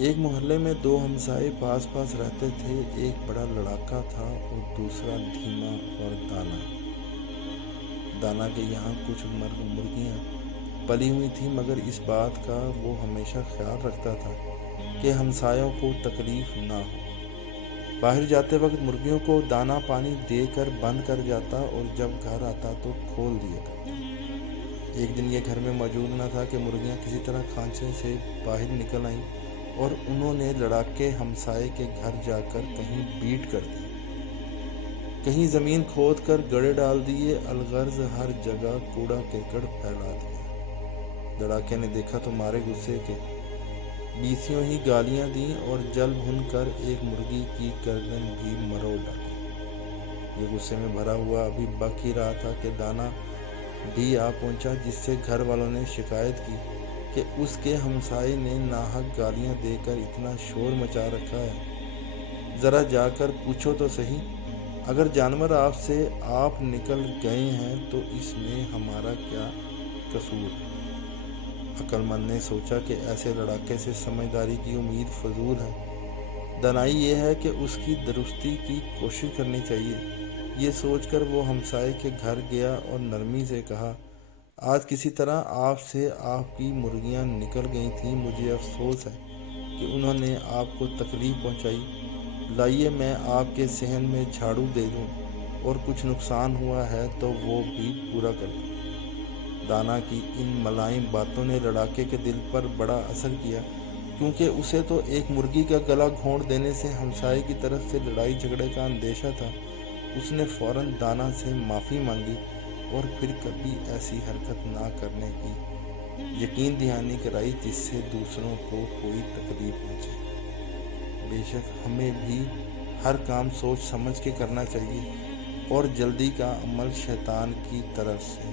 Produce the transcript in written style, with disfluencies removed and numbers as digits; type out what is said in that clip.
ایک محلے میں دو ہمسائے پاس پاس رہتے تھے۔ ایک بڑا لڑاکا تھا اور دوسرا دھیما اور دانا۔ دانا کے یہاں کچھ مرغیاں پلی ہوئی تھیں، مگر اس بات کا وہ ہمیشہ خیال رکھتا تھا کہ ہمسایوں کو تکلیف نہ ہو۔ باہر جاتے وقت مرغیوں کو دانا پانی دے کر بند کر جاتا اور جب گھر آتا تو کھول دیا کرتا۔ ایک دن یہ گھر میں موجود نہ تھا کہ مرغیاں کسی طرح کھانچے سے باہر نکل آئیں اور انہوں نے لڑاکے ہمسائے کے گھر جا کر کہیں بیٹ کر دی، کہیں زمین کھود کر گڑھے ڈال دیے، الغرض ہر جگہ کوڑا کرکٹ پھیلا دیا۔ لڑاکے نے دیکھا تو مارے غصے کے بیسیوں ہی گالیاں دیں اور جل بھن کر ایک مرغی کی گردن بھی مروڑ ڈالی۔ یہ غصے میں بھرا ہوا ابھی بک ہی رہا تھا کہ دانا بھی آ پہنچا، جس سے گھر والوں نے شکایت کی کہ اس کے ہمسائے نے ناحق گالیاں دے کر اتنا شور مچا رکھا ہے، ذرا جا کر پوچھو تو صحیح، اگر جانور آپ سے آپ نکل گئے ہیں تو اس میں ہمارا کیا قصور ہے؟ عقل مند نے سوچا کہ ایسے لڑاکے سے سمجھداری کی امید فضول ہے، دانائی یہ ہے کہ اس کی درستی کی کوشش کرنی چاہیے۔ یہ سوچ کر وہ ہمسائے کے گھر گیا اور نرمی سے کہا، آج کسی طرح آپ سے آپ کی مرغیاں نکل گئی تھیں، مجھے افسوس ہے کہ انہوں نے آپ کو تکلیف پہنچائی، لائیے میں آپ کے صحن میں جھاڑو دے دوں اور کچھ نقصان ہوا ہے تو وہ بھی پورا کر دوں۔ دانا کی ان ملائم باتوں نے لڑاکے کے دل پر بڑا اثر کیا، کیونکہ اسے تو ایک مرغی کا گلا گھونٹ دینے سے ہمسائے کی طرف سے لڑائی جھگڑے کا اندیشہ تھا۔ اس نے فوراً دانا سے معافی مانگی اور پھر کبھی ایسی حرکت نہ کرنے کی یقین دہانی کرائی جس سے دوسروں کو کوئی تکلیف پہنچے۔ بے شک ہمیں بھی ہر کام سوچ سمجھ کے کرنا چاہیے اور جلدی کا عمل شیطان کی طرف سے